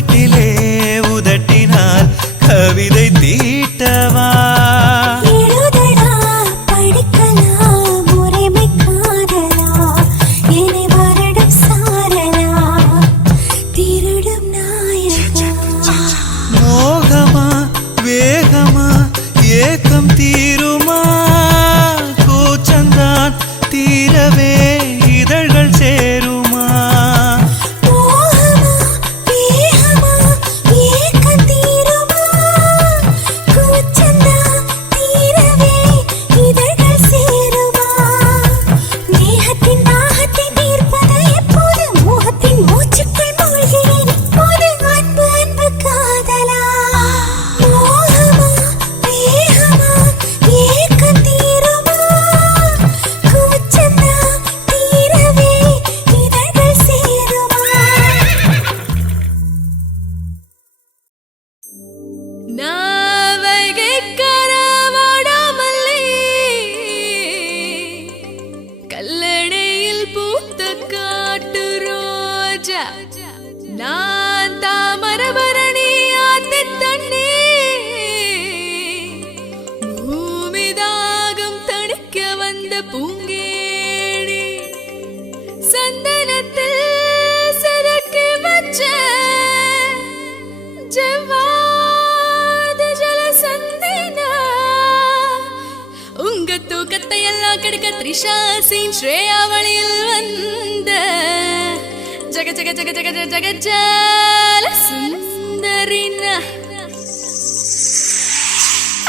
உதட்டிலே உதட்டினால் கவிதை தீட்டவா ஏக்கம் தீருமா கூச்சந்தான் தீரவே இதழ்கள் சேருமா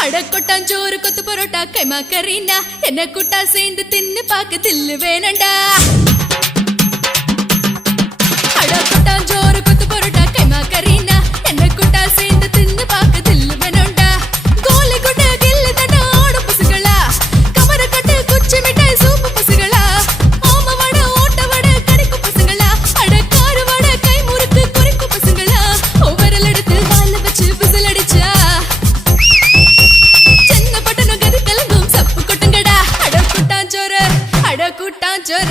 அடக்கொட்டாஞ்சோறு கொத்து பரோட்டா கைமா கரீனா என்ன கூட்டா சேர்ந்து தின்னு பாக்க தில்லு வேணண்டா அடக்கொட்டாஞ்சோறு கொத்து பரோட்டா கைமா கரீனா என்ன கூட்டா சேர்ந்து தின்னு பாக்க தில்லு வேணண்டா கோலி குட்ட கில்லு தட்ட ஆடு பசுகளா கமர கட்டு குச்சி மிட்டாய் சூப்பு பசுகளா ஓம வட ஓட்ட வட கறிக்கு பசுகளா அடக்காரு வட கை முறுக்கு குறிக்கு பசுகளா ஒவ்வொரு எடுத்து வாழ வச்சு விசில் அடிச்சா அடக்குட்டாஞ்சோறு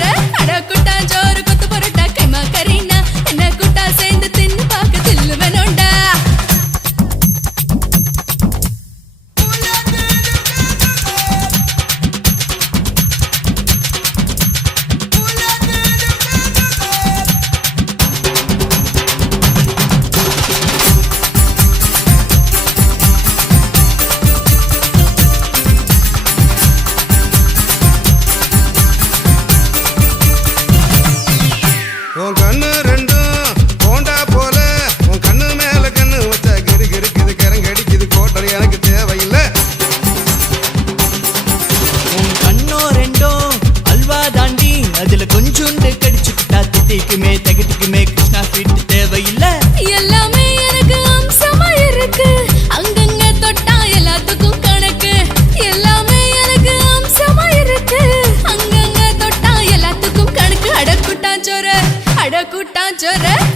கொத்து பரோட்டா கைமா கரீனா என்ன கூட்டா சேர்ந்து தின்னு பாக்க தில்லு வேணுண்டா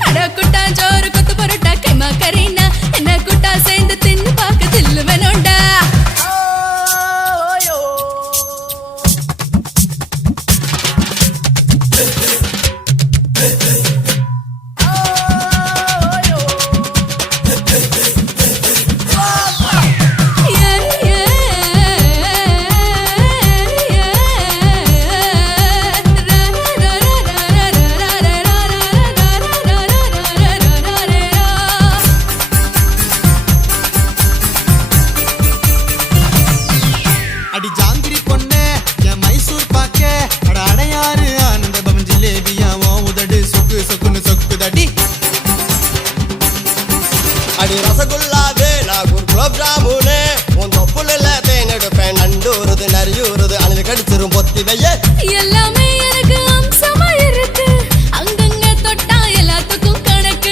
அடக்குட்டாஞ்சோறு கொத்து பரோட்டா கைமா கரீனா என்ன கூட்டா சேர்ந்து தின்னு பாக்க தில்லு வேணுண்டா எல்லாமே எனக்கு அம்சமா இருக்கு அங்கங்க தொட்டா எல்லாத்துக்கும் கணக்கு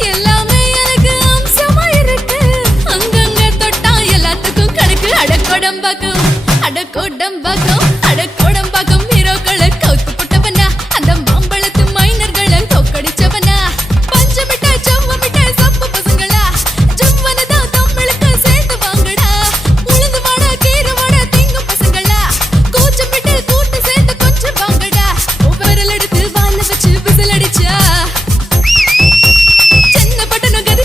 எல்லாமே எனக்கு அம்சமா இருக்கு அங்கங்க தொட்டா எல்லாத்துக்கும் கணக்கு அடக்கோடம்பாக்கம் அடக்கோடம்பாக்கம் ஹீரோக்களை கவுத்து போட்டவனா அந்த மாம்பழத்து மைனர்களை தோக்கடிச்சவனா பஞ்ச மிட்டாய் செவ்வ மிட்டாய் சப்பு பசங்களா ஜம்மனதான் தமிழுக்கு சேர்த்து வாங்கடா உளுந்து வாட கீரை வாட திங்கும் பசங்களா கூச்சம் விட்டு கூட்டு சேர்ந்து கொஞ்சம் வாங்கடா ஒவ்வொரு எடுத்து வாழ வச்சு விசில் அடிச்சா சின்ன பட்டணம் கதை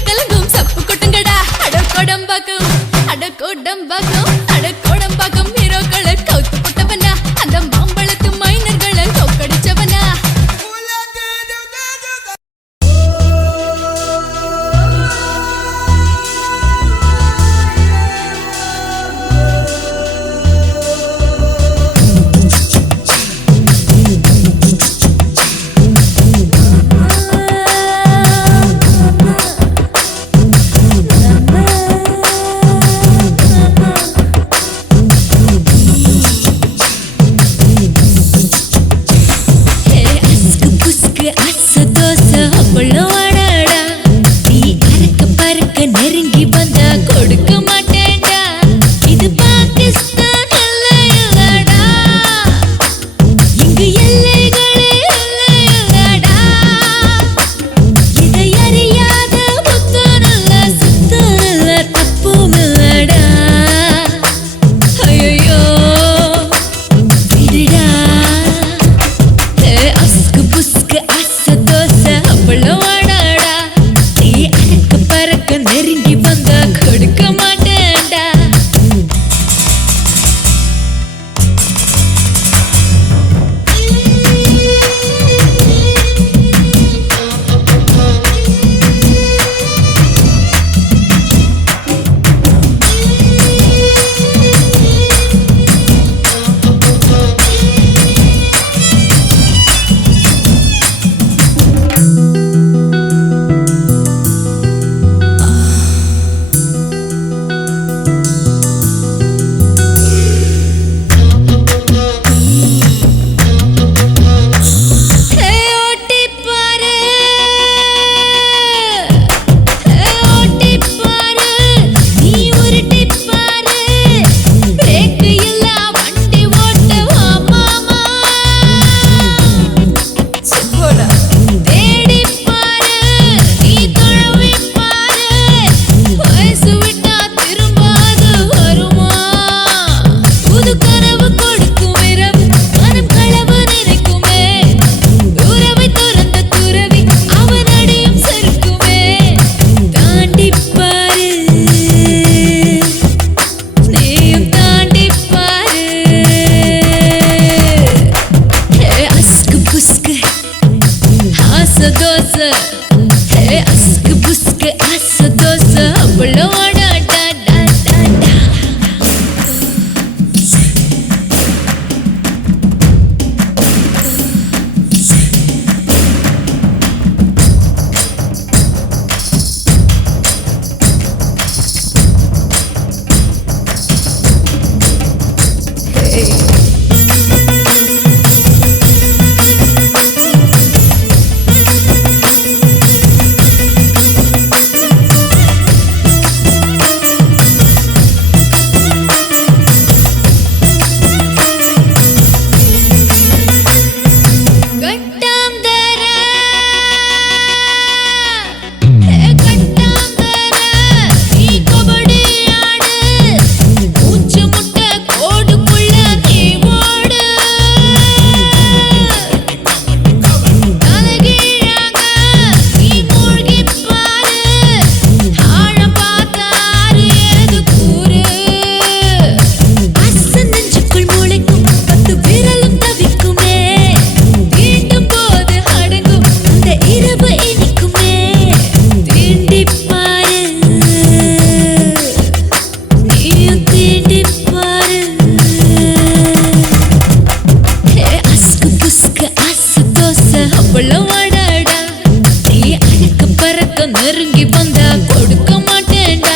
நெருங்கி வந்தா கொடுக்க மாட்டேன்டா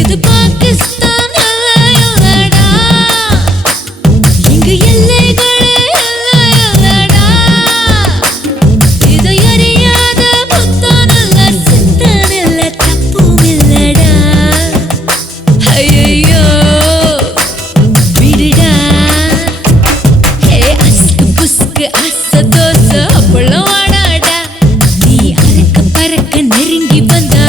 இது பாகிஸ்தான் இல்லடா இங்க எல்லைகளே இல்லடா இதை அறியாத புத்தன் இல்ல சித்தன் இல்ல தப்பும் இல்லடா ஐயோ விடுடா ஹே அஸ்கு புஸ்கு அச தோச அப்பளம் வாடாடா நீ அறக்க பறக்க நெருங்கி வந்தா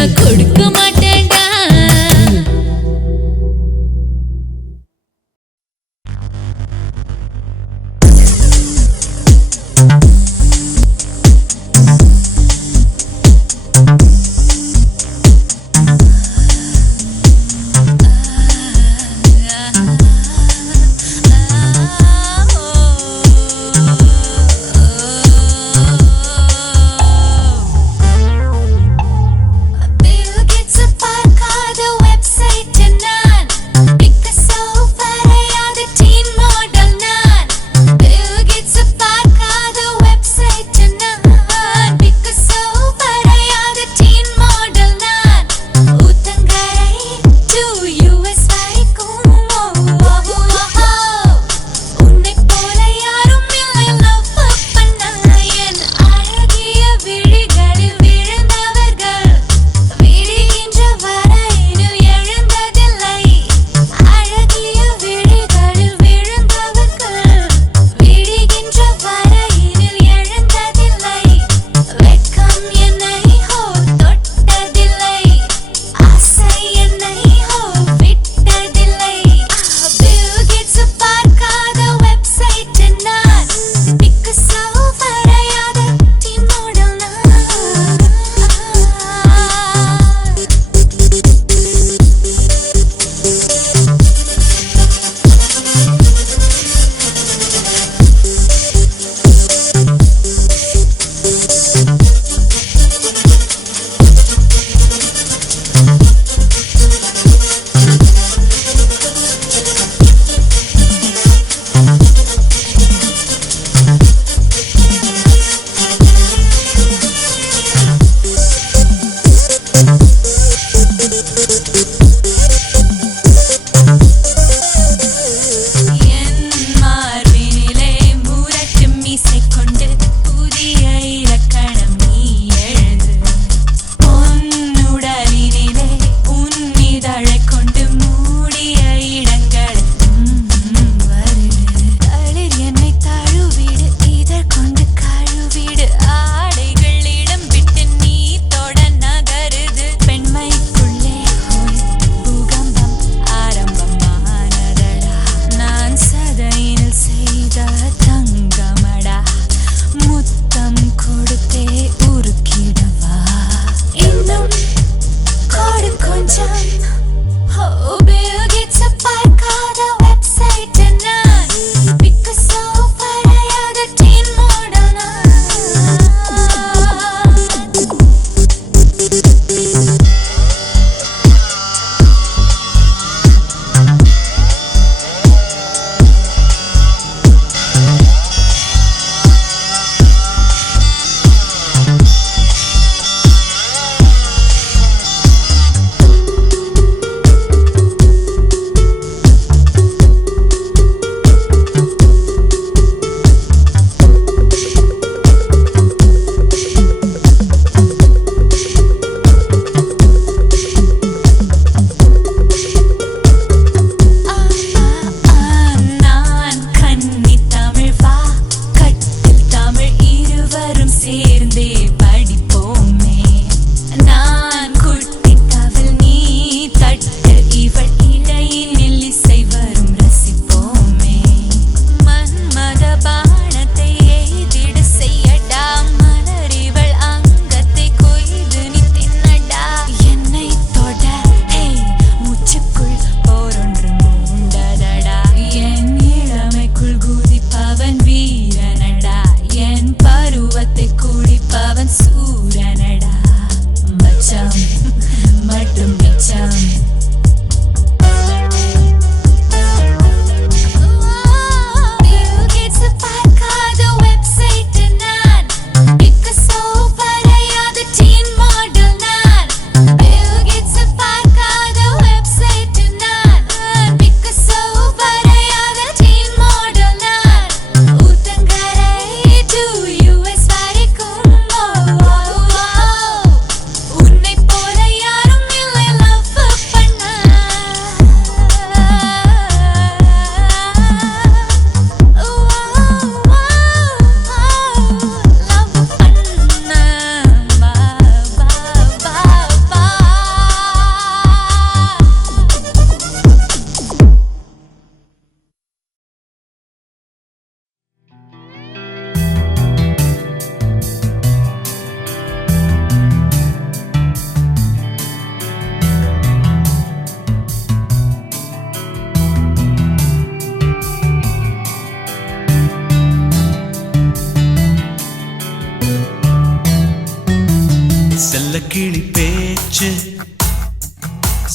கிளி பேச்சு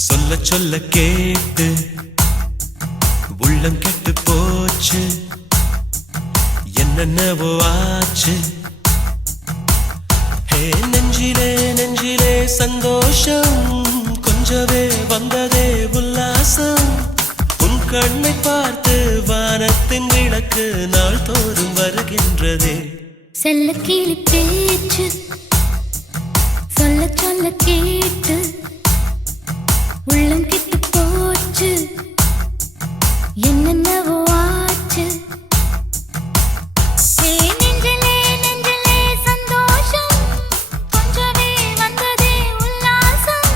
சொல்ல சொல்ல கேட்டு உள்ளம் கெட்டு போச்சு என்னென்னவோ ஆச்சு ஹே நெஞ்சிலே நெஞ்சிலே சந்தோஷம் கொஞ்சவே வந்ததே உல்லாசம் உன் கண்ணை பார்த்து வானத்தின் விளக்கு நாள் தோறும் வருகின்றதே செல்ல கிளி பேச்சு சொல்ல சொல்ல கேட்டு உள்ளம் கெட்டு போச்சு என்னென்னவோ ஆச்சு ஹே நெஞ்சிலே நெஞ்சிலே சந்தோஷம் கொஞ்சமே வந்ததே உல்லாசம்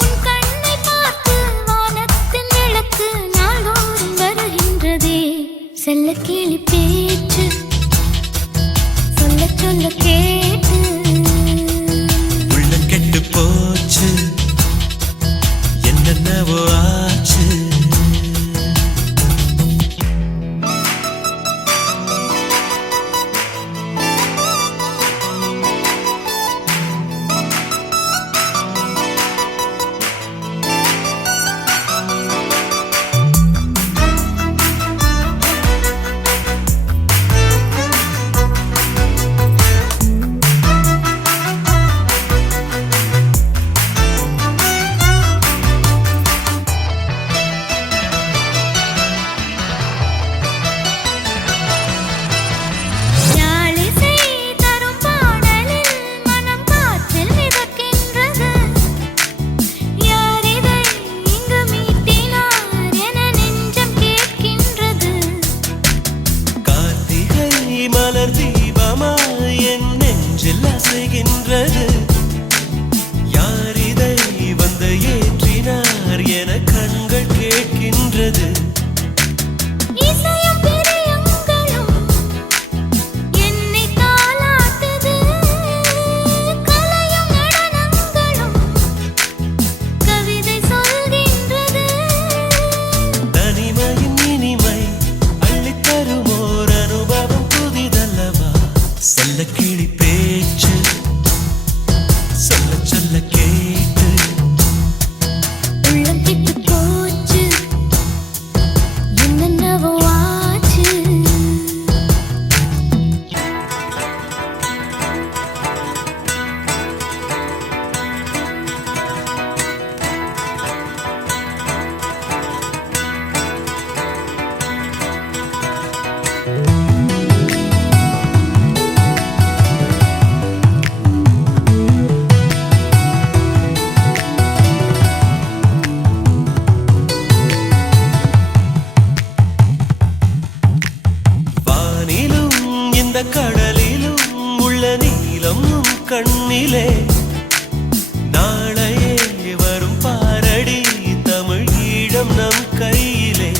உன் கண்ணை பார்த்து வானத்தின் விளக்கு நாள்தோறும் வருகின்றதே செல்ல கிளி பேச்சு சொல்ல சொல்ல கேட்டு உள்ளம் கெட்டு போச்சு என்னென்னவோ ஆச்சு மலர் தீபமா என் நெஞ்சில் அசைகின்றது யார் இதை வந்து ஏற்றினார் என கண்கள் கேட்கின்றது இசையும் பிரியங்களும் என்னை தாலாட்டுது கலையும் நடனங்களும் கவிதை சொல்கின்றது தனிமையின் இனிமை அள்ளித்தருமோர் அனுபவம் செல்ல கிளி பேச்சு சொல்ல சொல்ல கேட்டு உள்ளம் கெட்டு போச்சு என்னென்னவோ ஆச்சு கடலிலும் உள்ள நீலம் கண்ணிலே நாளையே வரும் பாரடி தமிழ் ஈழம் நம் கையிலே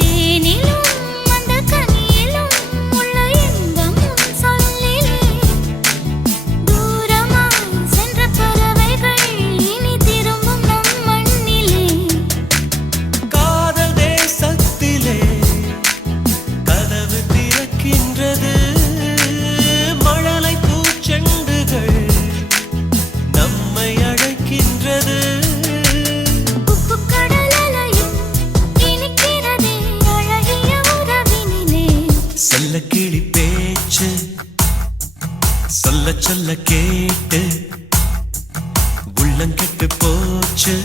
தேனிலும் அந்த கனியிலும் உள்ள இன்பம் சொல்லிலே தூரமாய் சென்ற பறவைகள் இனி திரும்பும் நம் மண்ணிலே காதல் தேசத்திலே கதவு திறக்கின்றது மழலை பூச்செண்டுகள் நம்மை அழைக்கின்றது உப்பு கடல் அலையும் இனிக்கிறதே அழகிய உறவினிலே செல்ல கிளி பேச்சு சொல்ல சொல்ல கேட்டு உள்ளம் கெட்டு போச்சு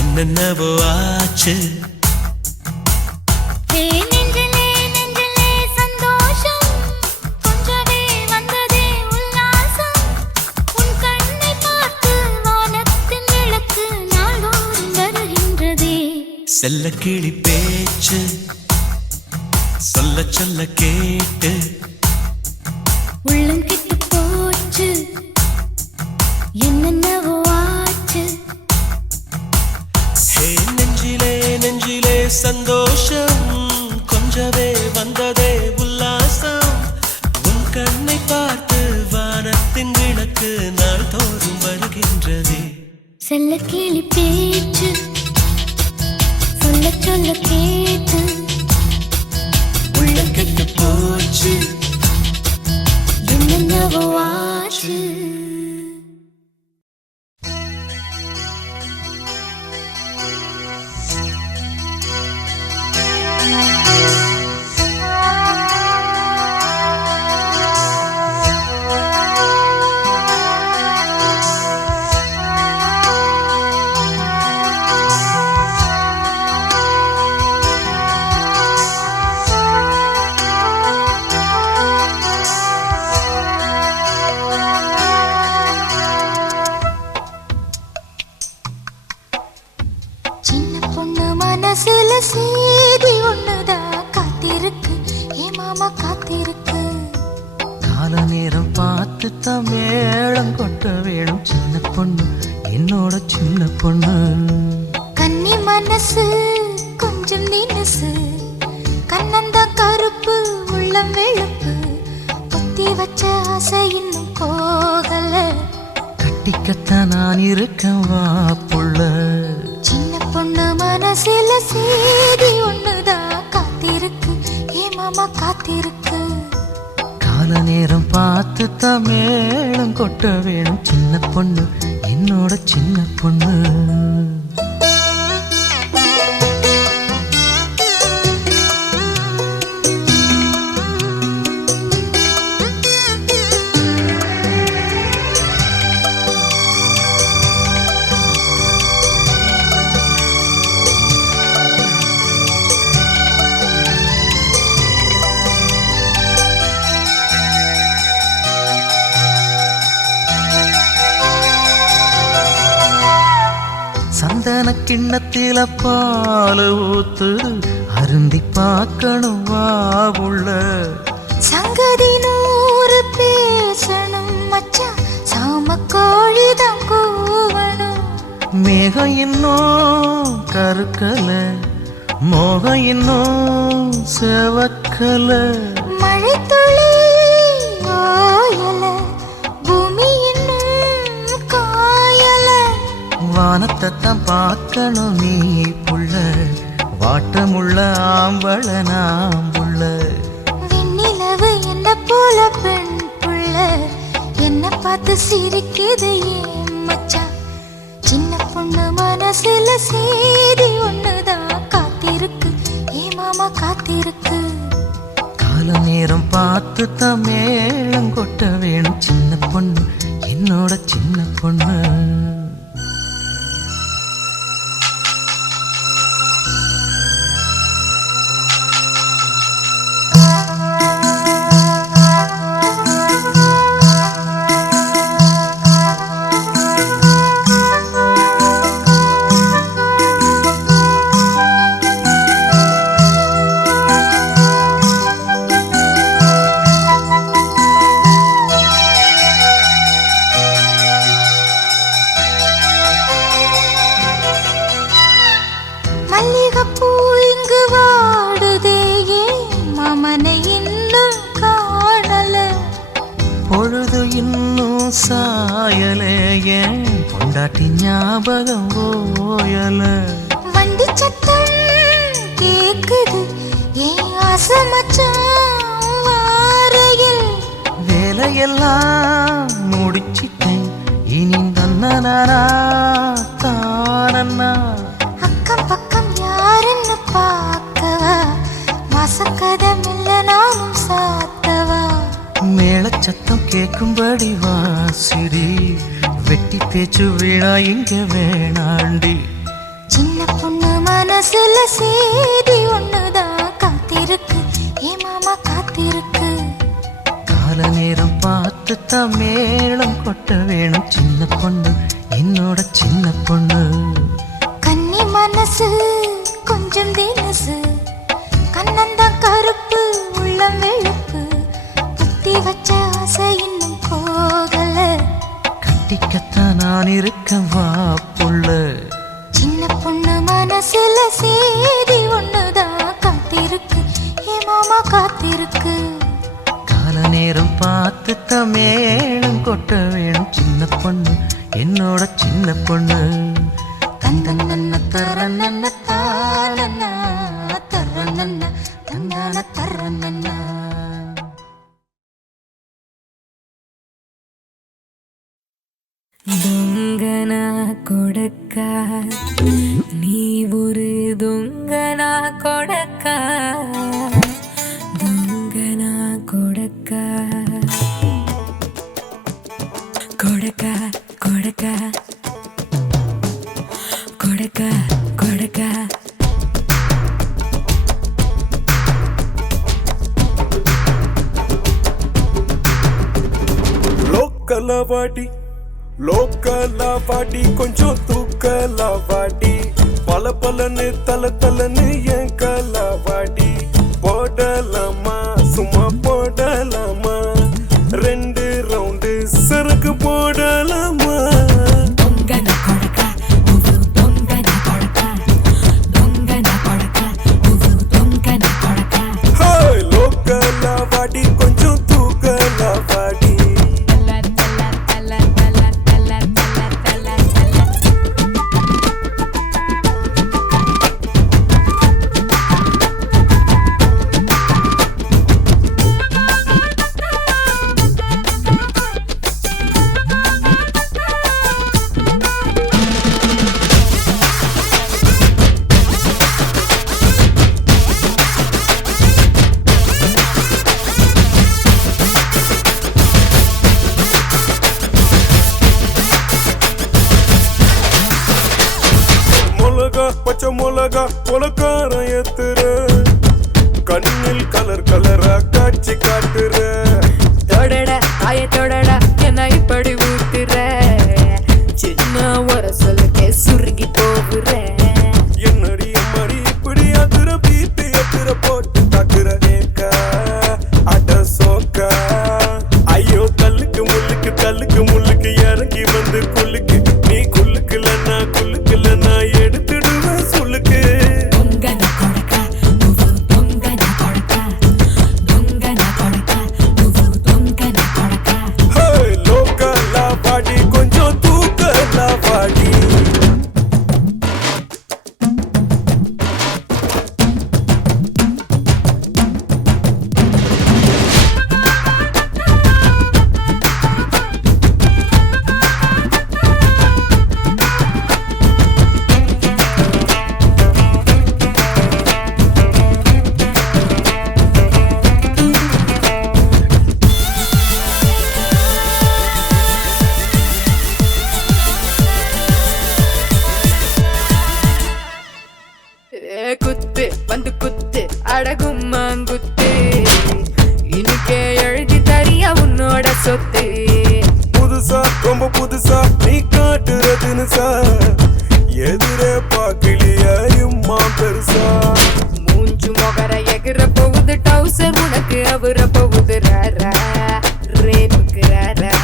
என்னென்னவோ ஆச்சு ஹே நெஞ்சிலே நெஞ்சிலே சந்தோஷம் கொஞ்சமே வந்ததே உல்லாசம் உன் கண்ணை பார்த்து வானத்தின் விளக்கு நாள்தோறும் வருகின்றதே செல்ல கிளி பேச்சு சொல்ல சொல்ல கேட்டு உள்ளம் கெட்டு போச்சு என்னென்னவோ ஆச்சு ஹே நெஞ்சிலே நெஞ்சிலே சந்தோஷம் கொஞ்சவே வந்ததே உல்லாசம் உன் கண்ணை பார்த்து வானத்தின் விளக்கு நாள் தோறும் வருகின்றதே செல்ல கிளி பேச்சு சொல்ல சொல்ல கேட்டு உள்ளம் கெட்டு போச்சு என்னென்ன என்னவோ ஆச்சு. மனசுல சேதி ஒண்ணுதான் காத்திருக்கு, ஏ மாமா காத்திருக்கு. கால நேரம் பார்த்து தான் மேளம் கொட்ட வேணும் சின்ன பொண்ணு, என்னோட சின்ன பொண்ணு. கன்னி மனசு கொஞ்சம் தினசு, கண்ணந்தான் கருப்பு உள்ளம் வெளுப்பு, பொத்தி வச்ச ஆசை இன்னும் போகல. கட்டிக்கத்தான் நான் இருக்கேன் வா புள்ள. பொண்ணு மனசுல சேதி ஒண்ணுதான் காத்திருக்கு, ஏ மாமா காத்திருக்கு. கால நேரம் பார்த்து தான் மேளம் கொட்ட வேணும் சின்ன பொண்ணு, என்னோட சின்ன பொண்ணு. சந்தன கிண்ணத்தில பால் ஊத்துது, அருந்தி பார்க்கணும் வா உள்ள. சங்கதி நூறு பேசணும் மச்சான், சாம கோழிதான் கூவணும். மேகம் இன்னும் கருக்கல, மோகம் இன்னும் செவக்கல. மழை துளி ஓயல, பூமி இன்னும் காயல. வானத்தை தான் பார்க்கணும் நீ புள்ள, வாட்டமுள்ள ஆம்பள நாம் புள்ள. வெண்ணிலவு என்ன போல பெண் புள்ள, என்ன பார்த்து சிரிக்குது ஏன் மச்சான். சின்ன பொண்ணு மனசுல சேதி ஒண்ணுதான் காத்திருக்கு, ஏ மாமா காத்திருக்கு. கால நேரம் பார்த்து தான் மேளம் கொட்ட வேணும் சின்ன பொண்ணு, என்னோட சின்ன பொண்ணு. மல்லிகைப்பூ இங்கு வாடுதே, ஏன் மாமனை இன்னும் காணல. பொழுது இன்னும் சாயலே, ஏன் பொண்டாட்டி ஞாபகம் ஓயல. வண்டி சத்தம் கேக்குது, ஏன் ஆசை மச்சான் வாரையில். வேலையெல்லாம் முடிச்சிட்டேன், இனி தன்னனா தானண்ணா. அக்கம் பக்கம் யாருன்னு பார்க்கவா, வாசக்கதமில்ல நானும் சாத்தவா. மேளச்சத்தம் கேட்கும்படி வாசிடி, வெட்டி பேச்சு வீணா இங்க வேணாண்டி. சின்ன பொண்ணு மனசுல சேதி ஒண்ணுதான் காத்திருக்கு, ஏ மாமா காத்திருக்கு. கால நேரம் பார்த்து தான் மேளம் கொட்ட வேணும் சின்ன பொண்ணு, என்னோட சின்ன பொண்ணு. கன்னி மனசு கொஞ்சம் தினசு, கண்ணந்தான் கருப்பு உள்ளம் வெளுப்பு, புத்தி வச்ச ஆசை இன்னும் போகல. கட்டிக்கத்தான் நான் இருக்கேன் வா புள்ள. சின்ன பொண்ணு மனசுல சேதி ஒண்ணுதான் காத்திருக்கு, ஏ மாமா காத்திருக்கு. கால நேரம் பார்த்து தான் மேளம் கொட்ட வேணும் சின்ன பொண்ணு, என்னோட சின்ன பொண்ணு. தந்தன்ன தரநன்ன தானன்னா, தரநன்ன தந்தான தரநன்னா. దొంగన కొడక నీ ఊరు దొంగన కొడక దొంగన కొడక కొడక కొడక కొడక కొడక లోకలవాడి కొంచెం తూకలవాడి పల పలని తల తలని ఎంకలవాడి போடலாமா சும்மா போடலாமா 2 ரவுண்டு சரக்கு போடலாமா దొంగన కొడక నువ్వు దొంగన కొడక దొంగన కొడక నువ్వు దొంగన కొడక ஹாய் లోకలవాడి కొంచెం తూకలవాడి பச்சை மிளகா கொலக்காரம் ஏத்துற கண்ணில் கலர் கலரா காட்சி காட்டுற தொடடா ஆய தொடடா என்ன இப்படி ஊத்துற சின்ன ஒரு சொல்லுக்கே சுருகி போகுற என்னடி அம்மாடி இப்படி அதுற பீப்பி எத்துற போட்டு தாக்குற ஏக்கா அட சோக்கா ஐயோ கல்லுக்கு முள்ளுக்கு இறங்கி வந்து குள்ளுக்கு நீ குள்ளுக்குலன்னா எடுத்துடுவேன் சொல்லுக்கு దొంగన కొడక నువ్వు దొంగన కొడక దొంగన కొడక నువ్వు దొంగన కొడక లోకలవాడి కొంచెం తూకలవాడి குத்து வந்து குத்து அடகும்மாங்குத்து இன்னைக்கே எழுதி தரியா உன்னோட சொத்து புதுசா ரொம்ப புதுசா நீ காட்டுறதுன்னு எதிரே பாக்கலையா இம்மா பெருசா மூஞ்சு மொகர எகிற போகுது டவுசர் உனக்கு அவர போகுது ராரா ரேப்புக்கு ராரா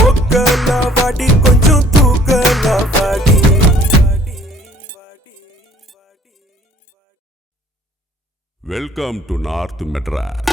ஒக்கலவாடி கொஞ்சம் தூக்கலவாடி வெல்கம் டு நார்த் மெட்ராஸ்.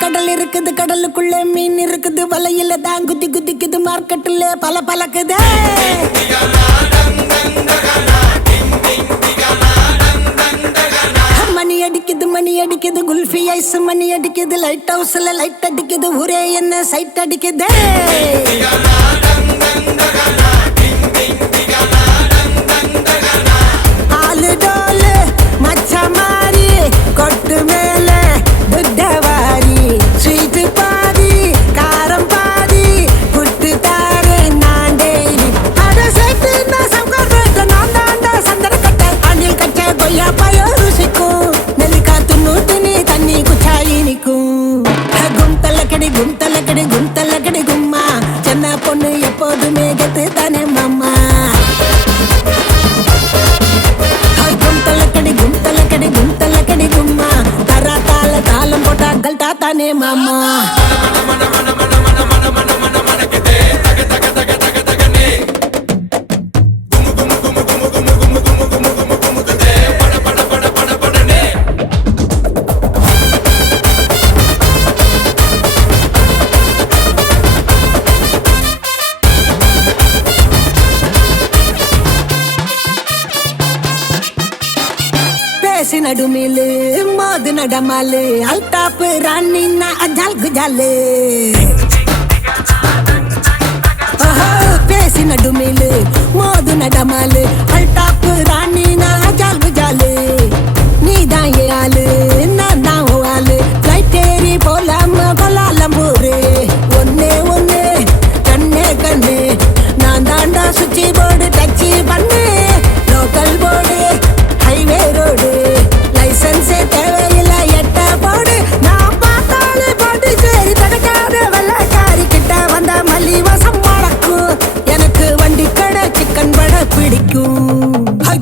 கடல் இருக்குது கடலுக்குள்ள மீன் இருக்குது வலையில தான் குதி குதிக்குது மார்க்கெட்டுல பல பலக்குது மணி அடிக்குது குல்ஃபி ஐஸ் மணி அடிக்குது லைட் ஹவுஸ்ல லைட் அடிக்குது ஊரே என்ன சைட் அடிக்குது ஆளு டோலு மச்ச மாறி கொட்டு மேல துட்டவாரி ஸ்வீட் பாதி காரம் பாதி புட்டு தாரு நான் டெய்லி அட சேர்த்து நான் சங்கர் நான் தாண்டா சந்தன கட்ட அணில் கட்ட கொய்யா பழம் ருசிக்கும் நெல்லிக்கா துண்ணூட்டு நீ தண்ணி குச்சாயி நிக்கும் குந்தலக்கடி கும்மா சின்ன பொண்ணு எப்போதுமே கெத்து தானே மாமா குந்தலக்கடி கும்மா தரா தாளம் போட்டா கல்டா தானே மாமா நடுமிலு மோது நடமாலு அல்டாப்பு ராணின்னா அஜால் குஜாலு பேசி நடுமிலு மோது நடமாலு அல்டாப்பு ராணின்னா அஜால் குஜாலு நீதான் ஏ ஆளு நான் தான் ஓ ஆளு ஃப்ளைட் ஏறி போலாம கொலாலம்பூரு ஒன்னே ஒன்னு கண்ணே கண்ணு நான் தாண்டா சுச்சி போர்டு டச்சி பண்ணு லோக்கல் போர்டு ஹைவே ரோடு லைசன்ஸே தேவையில்லை எட்ட போடு நான் பார்த்தாலே போட்டு சரி தடுக்காத வெள்ளக்காரி கிட்ட வந்த மல்லி வாசம் மடக்கும் எனக்கு வண்டி கடை சிக்கன் வடை பிடிக்கும்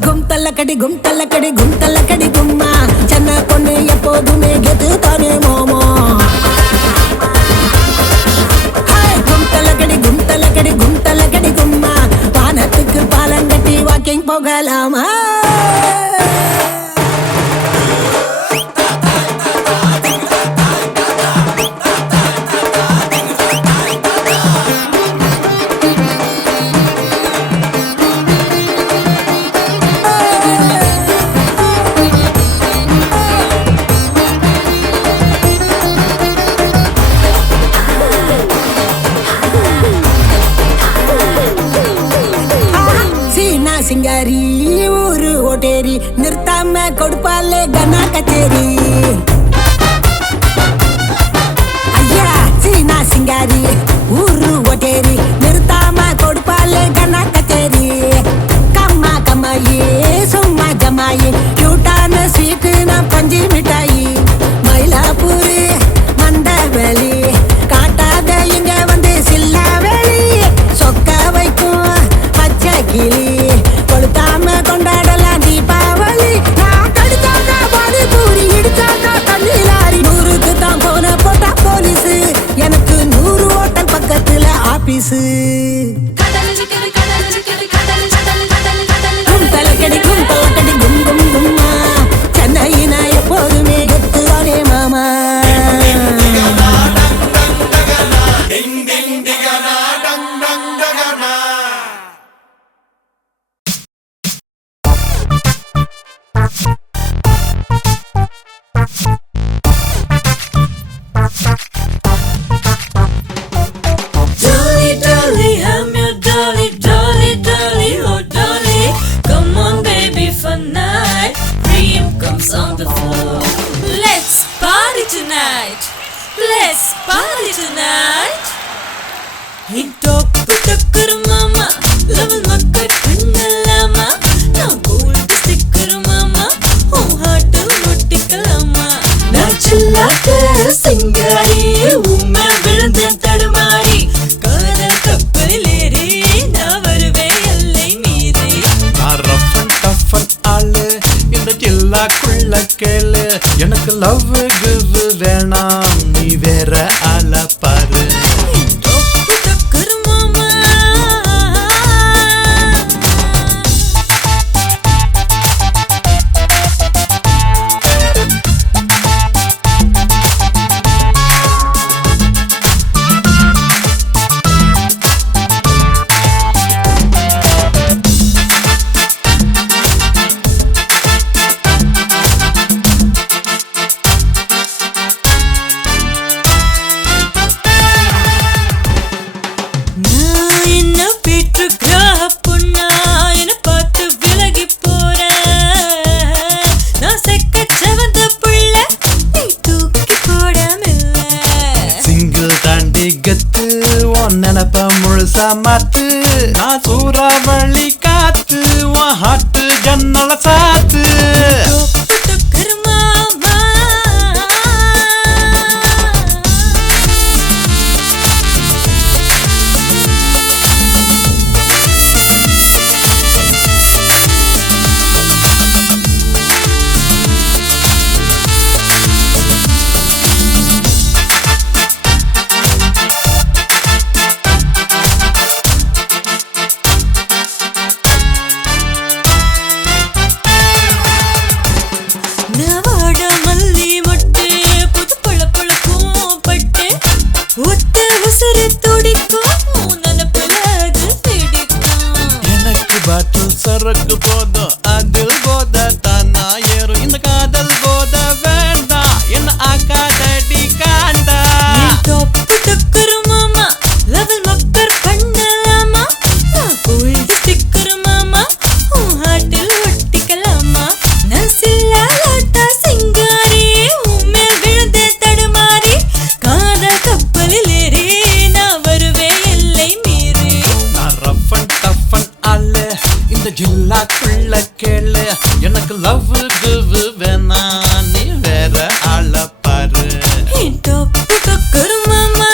கும் தள்ளக்கடி கும் தள்ளக்கடி கும் தள்ளக்கடி கும்மா சென்னை பொண்ணு எப்போதுமே கெத்து தானே மாமா கும் தள்ளக்கடி கும் தள்ளக்கடி கும் தள்ளக்கடி கும்மா வானத்துக்கு பாலங்கட்டி வாக்கிங் போகலாமா சிங்காரி ஊரு ஓட்டேரி நிறுத்தாம கொடுப்பாலே கனா கச்சேரி ஐயா சீனா சிங்காரி ஊரு ஓட்டேரி நிறுத்தாம கொடுப்பாலே கனா கச்சேரி கம்மா கம்மாயி சும்மா ஜமாயி கியூட்டான ஸ்வீட்டு நான் பஞ்சு மிட்டாயி மயிலாப்பூரு மந்தவெளி காட்டாத இங்க வந்து சில்லா வெளி சொக்க வைக்கும் பச்சை கிளி கொளுத்தாம கொண்டாடலாம் தீபாவளி நான் கடிச்சாக்கா பாதி பூரி இடிச்சாக்கா தண்ணி லாரி 100க்கு தான் போன போட்டா போலீஸு எனக்கு 100 ஹோட்டல் பக்கத்துல ஆபீஸு கும் தலக்கடி கும் தலக்கடி கும் கும் கும்மா சென்னையினா எப்போதுமே கெத்துதானே மாமா Dolly, Dolly, I'm your Dolly, Dolly, Dolly, oh Dolly. Come on, baby, for night. Dream comes on the floor. Let's party tonight. Let's party tonight. Hey, doctor, mama, love makka kunnalama. Now gold sticker, mama, oh heart muttikalama. Na chillaka singari, umma vilanda tadumari. Kadal kappalil eri, na varuve ellai meeri. நான் rough and tough and ஆளு இந்த ஜில்லாக்குள்ள கேளு எனக்கு love give வேணாம் நீ வேற ஆள பாரு Doctor, mama. நான் என்ன பெற்று கிரக பொண்ணா என்ன பார்த்து விலகி போறேன் நான் செக்க செவந்த புள்ள நீ தூக்கி போடாமல்ல சிங்கிள் தாண்டி கத்து உன் நினப்ப முழுசா மாத்து நான் சூறாவளி காத்து உன் ஹாட்டு ஜன்னல சாத்து Doctor, mama. சரக்கு போதும் அதில் போத தானா ஏறும் இந்த காதல் ஜில்லாக்குள்ள கேளு எனக்கு லவ் கிவ் வேணா நீ வேற ஆள பாரு டொப்பு கொக்குரு மாமா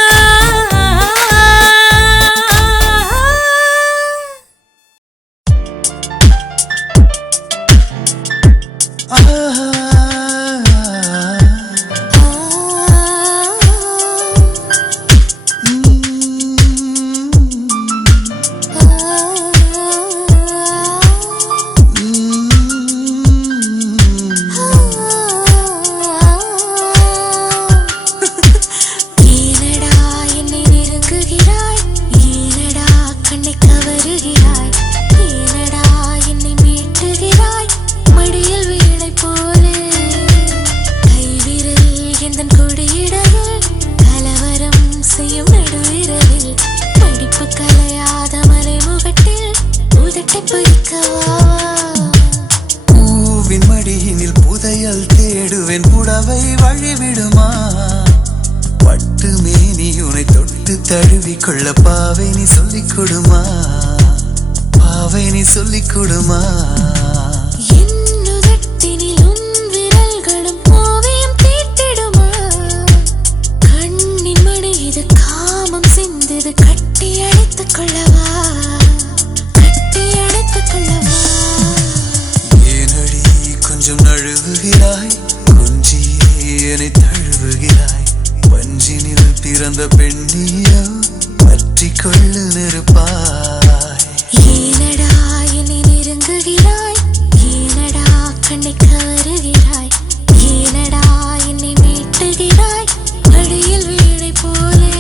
பூவின் மடியினில் புதையல் தேடுவேன் புடவை வழிவிடுமா பட்டு மேனி உனை தொட்டு தழுவி கொள்ள பாவை நீ சொல்லிக் கொடுமா பாவை நீ சொல்லிக் கொடுமா கொஞ்சம் நழுவுகிறாய் கொஞ்சியே என்னை தழுவுகிறாய் பஞ்சினில் பிறந்த பெண்ணியோ பற்றி கொள்ளு நெருப்பாய் ஏனடா என்னை நெருங்குகிறாய் ஏனடா கண்ணை கவருகிறாய் ஏனடா என்னை மீட்டுகிறாய் அடியில் வீணை போலே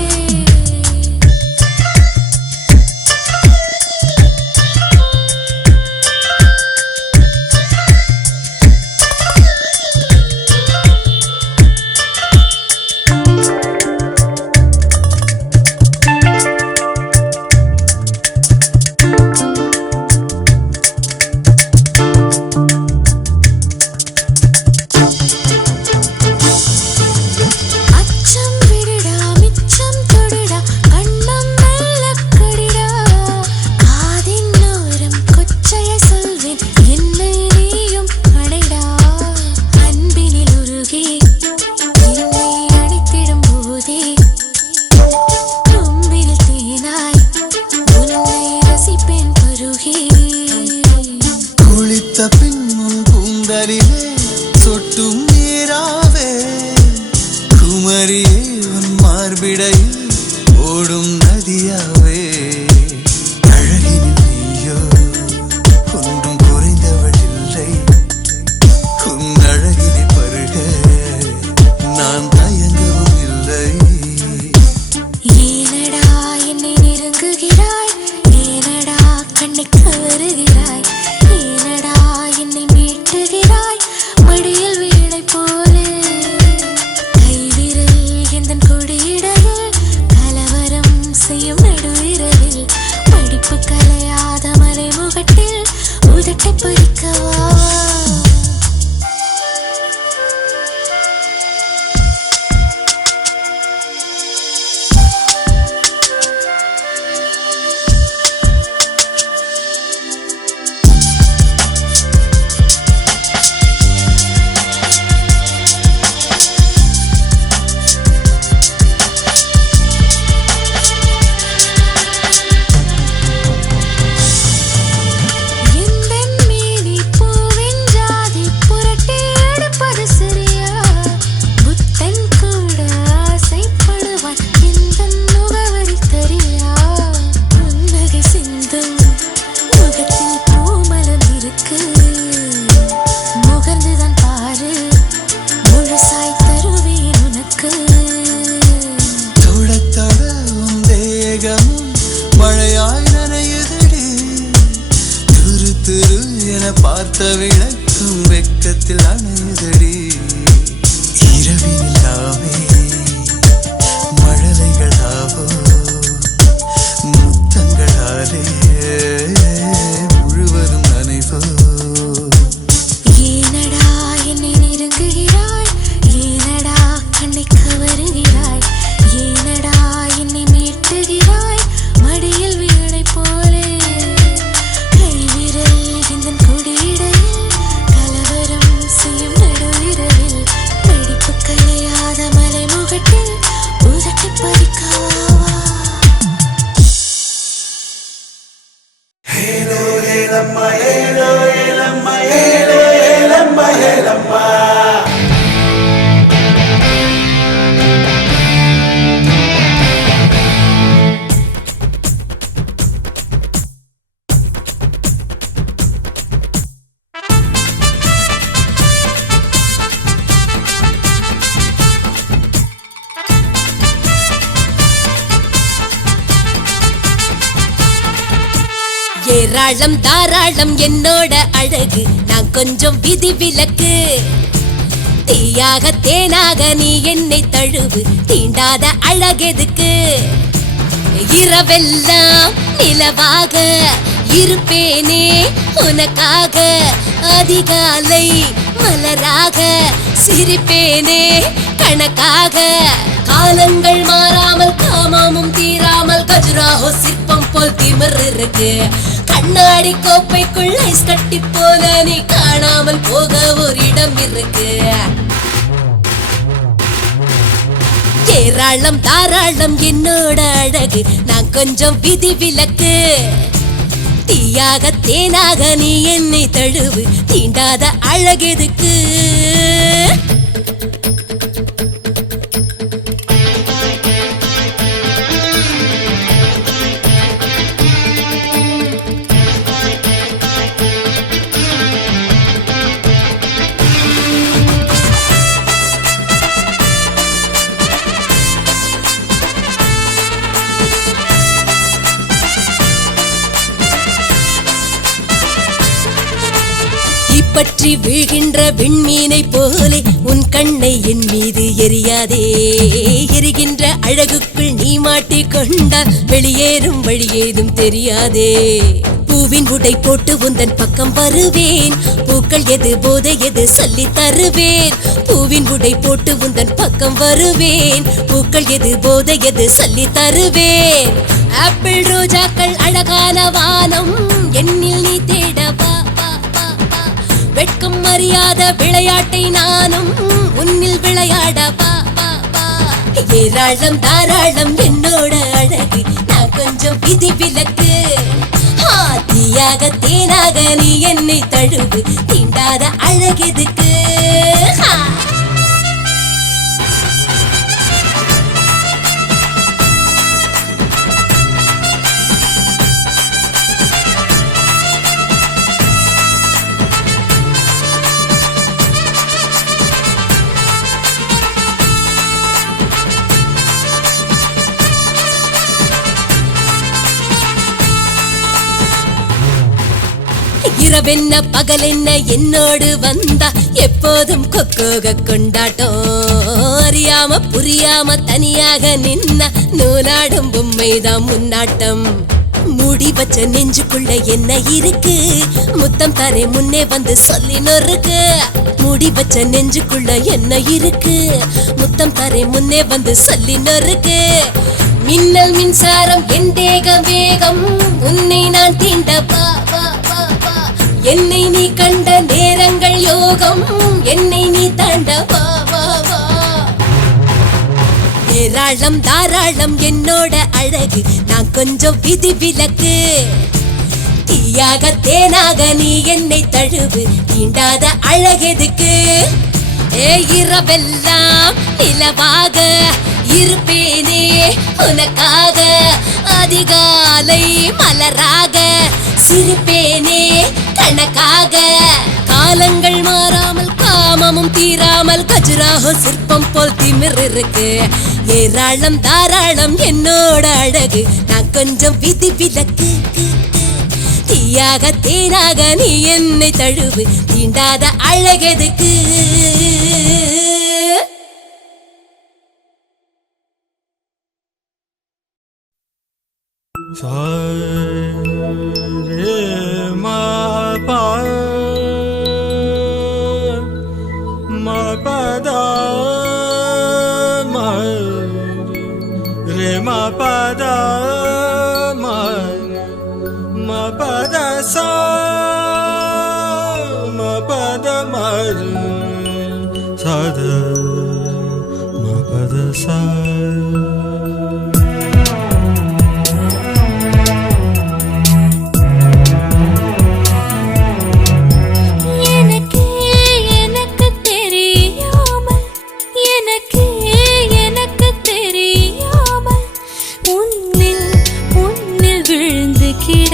சொட்டும் நீராவே குமரியே உன் மார்பிடையில் ஓடும் நதியாவே அழகினில் நீயோ ஒன்றும் குறைந்தவள் இல்லை உன் அழகினை பருக நான் தயங்கவும் இல்லை ஏனடா என்னை நெருங்குகிறாய் ஏனடா கண்ணை கவருகிறாய் ஏனடா என்னை மீட்டுகிறாய் மடியில் வீணை போலே கைவிரல் எந்தன் கொடியிடையில் கலவரம் செய்யும் நடுவிரலில் படிப்பு கலையாத மறைமுகட்டில் உதட்டை பறிக்கவா மழையாய் நனையுதடி துரு துரு என பார்த்த விளக்கும் வெக்கத்தில் அணையுதடி இரவினில்லாமே மழலைகளாவோ முத்தங்களாலே முழுவதும் நனைவோ ஏனடா என்னை நெருங்குகிறாய் ஏனடா கண்ணை கவருகிறாய் ஏனடா என்னை மீட்டுகிறாய் மடியில் வீணை போலே கைவிரல் ஏராளம் தாராளம் என்னோட அழகு, நான் கொஞ்சம் விதிவிலக்கு. தீயாக தேனாக நீ என்னை தழுவு, தீண்டாத அழகெதுக்கு. இரவெல்லாம் நிலவாக இருப்பேனே உனக்காக, அதிகாலை மலராக சிரிப்பேனே கணக்காக. காலங்கள் மாறாமல் காமமும் தீராமல் கஜுராஹோ சிற்பம் போல் திமிர் இருக்கு. கண்ணாடி கோப்பைக்குள் ஐஸ் கட்டி போல நீ காணாமல் போக ஒரு இடம் இருக்கு. ஏராளம் தாராளம் என்னோட அழகு, நான் கொஞ்சம் விதிவிலக்கு. தீயாக தேனாக நீ என்னை தழுவு, தீண்டாத அழகெதுக்கு. பற்றி வீழ்கின்ற விண்மீனை போலே உன் கண்ணை என் மீது எரியாதே. எரிகின்ற அழகுக்குள் நீ மாட்டிக்கொண்டால் வெளியேறும் வழி ஏதும் தெரியாதே. பூவின் உடை போட்டு உந்தன் பக்கம் வருவேன், பூக்கள் எது போதை எது சொல்லி தருவேன். பூவின் உடை போட்டு உந்தன் பக்கம் வருவேன், பூக்கள் எது போதை எது சொல்லி தருவேன். ஆப்பிள் ரோஜாக்கள் அழகான வானம் என்னில் நீ தேடவா. வெட்கம் அறியாத விளையாட்டை நானும் உன்னில் விளையாடவா. ஏராளம் தாராளம் என்னோட அழகு, நான் கொஞ்சம் விதிவிலக்கு. தீயாக தேனாக நீ என்னை தழுவு, தீண்டாத அழகெதுக்கு. இரவென்ன பகல் என்ன என்னோடு வந்தா எப்போதும் கொக்கோக கொண்டாட்டம். அறியாம புரியாம தனியாக நின்ன நூலாடும் பொம்மைதான் முன்னாட்டம். மூடி வச்ச நெஞ்சுக்குள்ள என்ன இருக்கு, முத்தம் தாரே முன்னே வந்து சொல்லி நொறுக்கு. மூடி வச்ச நெஞ்சுக்குள்ள என்ன இருக்கு, முத்தம் தாரே முன்னே வந்து சொல்லி நொறுக்கு. மின்னல் மின்சாரம் என் தேக வேகம், உன்னை நான் தீண்டவா. என்னை நீ கண்ட நேரங்கள் யோகம், என்னை நீ தாண்டவா. ஏராளம் தாராளம் என்னோட அழகு, நான் கொஞ்சம் விதிவிலக்கு. தீயாக தேனாக நீ என்னை தழுவு, தீண்டாத அழகெதுக்கு. இரவெல்லாம் நிலவாக இருப்பேனே உனக்காக, அதிகாலை மலராக சிரிப்பேனே கணக்காக. காலங்கள் மாறாமல் காமமும் தீராமல் கஜுராஹோ சிற்பம் போல் திமிர் இருக்கு. ஏராளம் தாராளம் என்னோட அழகு, நான் கொஞ்சம் விதிவிலக்கு. தீயாக தேனாக நீ என்னை தழுவு, தீண்டாத அழகெதுக்கு.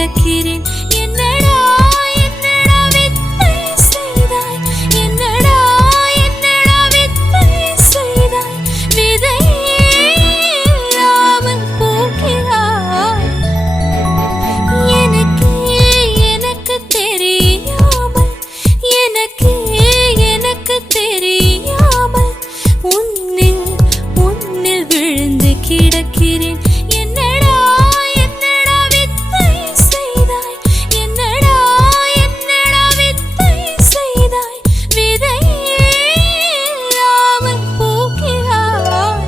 கிடக்கிறேன் என்னடா என்னடா வித்தை செய்தாய் என்னடா என்னடா வித்தை செய்தாய் விதை இல்லாமல் போகிறாய் எனக்கு தெரியாமல் எனக்கு தெரியாமல் உன்னில் விழுந்து கிடக்கிறேன் என்னடா என்னடா வித்தை செய்தாய் என்னடா என்னடா வித்தை செய்தாய் விதை இல்லாமல் போகிறாய்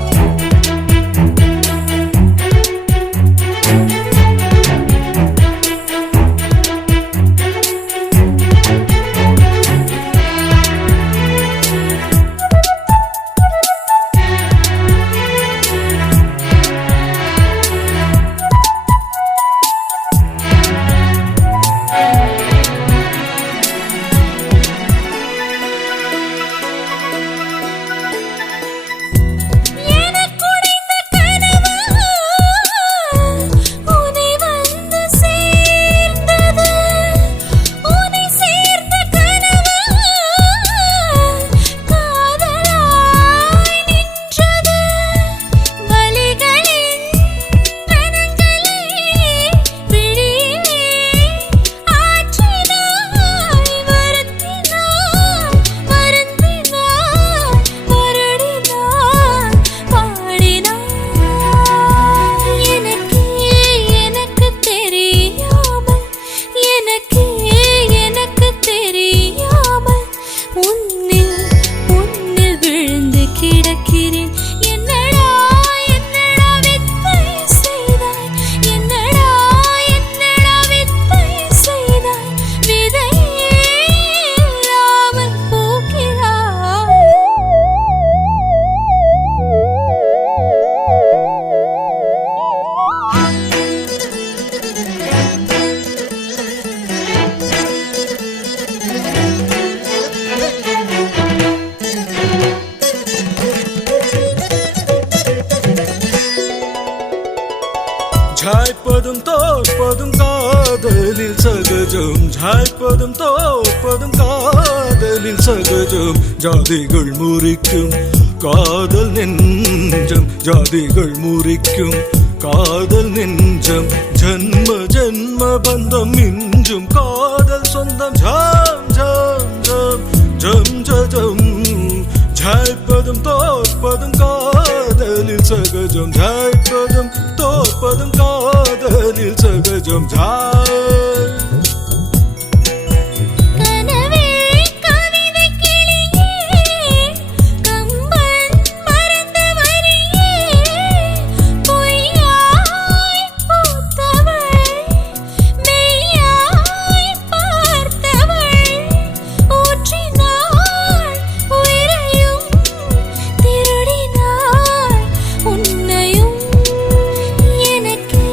எனக்குடைந்த கனவு உன்னை வந்து சேர்ந்தது உன்னை சேர்ந்த கனவு காதலாய் நின்றது வலிகளின் கணங்களை விழியிலே ஆற்றினாய் வருந்தினாய் வருடினாய் பாடினாய் எனக்கு தெரியாமல் எனக்கு தெரியாமல் உன்னில் விழுந்து கிடக்கிறேன் என்னடா என்னடா வித்தை செய்தாய் என்னடா என்னடா வித்தை செய்தாய் விதை இல்லாமல் ஜாய்ப்பதும் தோற்பதும் காதலில் சகஜம் ஜாய்ப்பதும் தோற்பதும் காதலில் சகஜம் ஜாதிகள் முறிக்கும் காதல் நெஞ்சம் ஜாதிகள் முறிக்கும் காதல் நெஞ்சம் ஜன்ம ஜன்ம பந்தம் மிஞ்சும் காதல் சொந்தம் ஜாம் ஜாம் ஜாம் ஜம் ஜம் ஜாய்ப்பதும் தோற்பதும் காதலில் சகஜம் ஜாய்ப்பதும் தோற்பதும் காதலில் சகஜம் ஜாய் கனவே கவிதை கிளியே கம்பன் மறந்த வரியே பொய்யாய் பூத்தவள் மெய்யாய் பார்த்தவள் ஊற்றினாள் உயிரையும் திருடினாள் உன்னையும் எனக்கு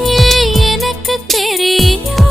தெரியாமல்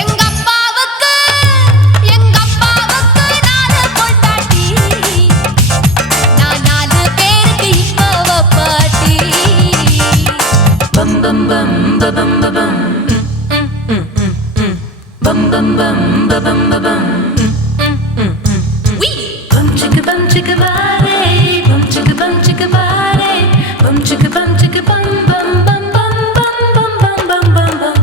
எங்க அப்பாவுக்கு நாலு பொண்டாட்டி, நான் 4 பேருக்கு இப்ப பாட்டி. பம் பம் பம் பம் பம் bum bum bum bum bum bum bum chicka body bum chicka body bum chicka bum bum bum bum bum bum bum bum bum.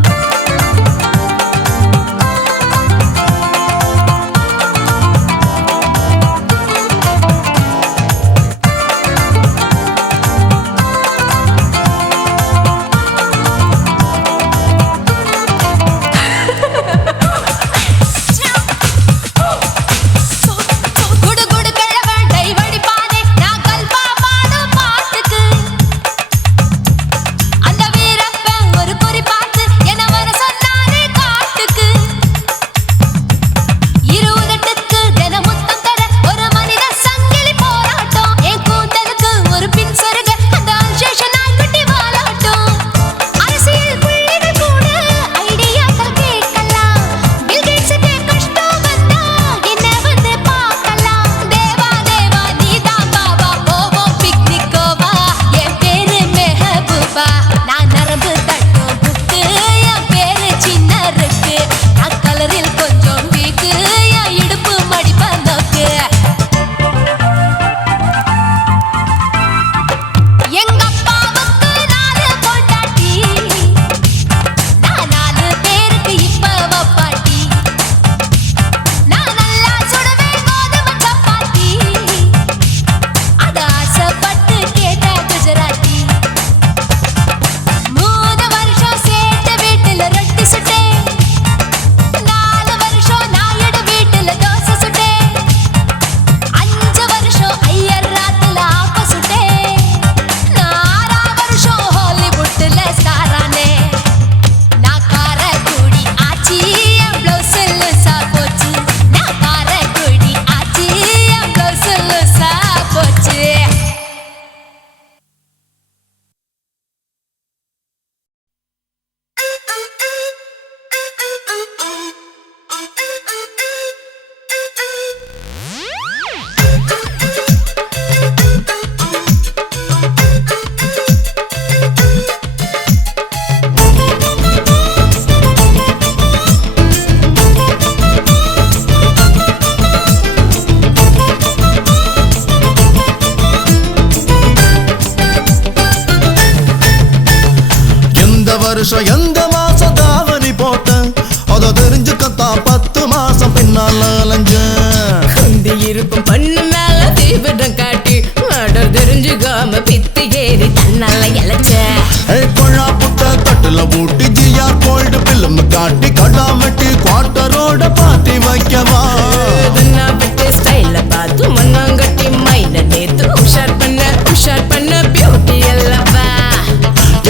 குடு குடு கிழவன் டை வடிப்பானே நான் கல்பா பாடும் பாட்டுக்கு. அந்த வீரப்பன் ஒரு குறி பார்த்து என்ன வர சொன்னானே காட்டுக்கு. 28க்கு தினமுத்தம் தர ஒரு மனித சங்கிலி போராட்டம். என் கூந்தலுக்கு ஒரு பின் சொருக அந்த அல்சேஷன் நாய்க்குட்டி வாலாட்டம். அரசியல் புள்ளிகள் கூட ஐடியாக்கள் கேட்கலாம். பில் கேட்ஸுக்கு கஷ்டம் வந்தா என்ன வந்து பார்க்கலாம். தேவா தேவா நீதான் பாபா போவோம் பிக்னிக்கோவா. என் பேரு மெஹபூபா, நான் நரம்பு தட்டும் புக்கு. என் பேரு சின்ன இருக்கு, நான் கலரில் கொஞ்சம் வீக்கு. என் இடுப்பு மடிப்ப நோக்கு. எங்க அப்பாவுக்கு 4 பொண்டாட்டி, நான் 4 பேருக்கு இப்ப பாட்டி. நான் நல்லா சுடுவேன் கோதுமை சப்பாத்தி, அது ஆசைப்பட்டு கேட்ட குஜராத்தி. 3 வருஷம் சேர்த்து வீட்டுல ரொட்டி சுட்டேன், 4 வருஷம் நாயுடு வீட்டுல தோசை சுட்டேன், 5 வருஷம் ஐயர் ராத்துல ஆப்ப சுட்டேன், 6 வருஷம் ஹாலிவுட்ல ஸ்டாரானே. நான் காரக்குடி ஆச்சி, என் ப்ளவுஸ் லூசா போச்சு. நான் காரக்குடி ஆச்சி, என் ப்ளவுஸ் லூசா போச்சு. எந்த வருஷம் எந்த மாசம் தாவணி போட்டேன் அத தெரிஞ்சுக்கத்தான் 10 மாசம் பின்னால அலைஞ்சேன். குந்தி இருக்கும் பண்ணு மேல தீவிரம் காட்டி மடர் தெரிஞ்சுக்காம பித்து ஏறி தன்னால இழைச்ச. கொழா புட்ட தட்டுல ஊட்டி ஜிஆர் கோல்டு பிலிம் காட்டி கடாமட்டி குவார்டரோட பாட்டி வைக்கவா. விட்டு ஸ்டைல பார்த்து மண்ணாங்கட்டி மைண்ட நேத்து உஷார் பண்ண பியூட்டி அல்லவா.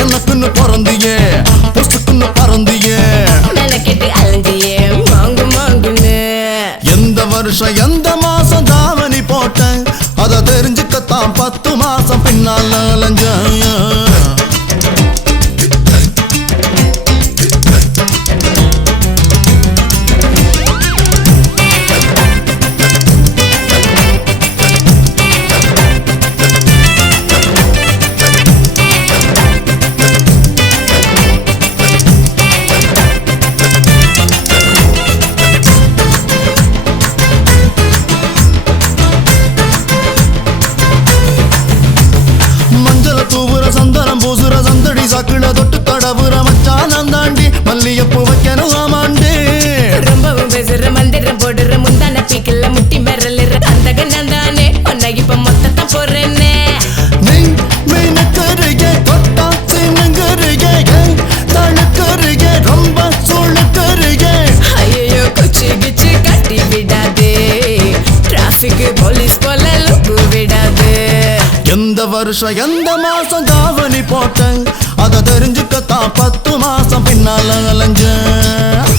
எனக்குன்னு பிறந்தியே பொசுக்குன்னு பறந்தியே மெனக்கெட்டு அலைஞ்சியே மாங்குன்னு. எந்த வருஷம் எந்த மாசம் தாவணி போட்டேன் அத தெரிஞ்சுக்கத்தான் 10 மாசம் பின்னால அலைஞ்சேன். மஞ்சள தூவுற சந்தனம் பூசுற சந்தடி சாக்குல தொட்டு தடவுற மச்சான் தாண்டி மல்லியப்பூ வைக்கணும் ஆமாண்டே. ரொம்பவும் பேசுற மந்திரம் போடுற முந்தான பீக்கல முட்டி மெரலுற அந்த தானே உன்னை இப்ப மொத்தத்தான் போடுறேன்னே. மீனுக்கருகே கொட்டா சின்னங்கருகே தழுக்கருகே ரொம்ப சூழுக்கருகே. ஐயோ குச்சி கிச்சி கட்டி விடாதே, டிராபிக் போலீஸ் போல லுக்கு விடாது. எந்த வருஷம் எந்த மாசம் தாவணி போட்டேன் அத தெரிஞ்சுக்கத்தான் 10 மாசம் பின்னால அலைஞ்சேன்.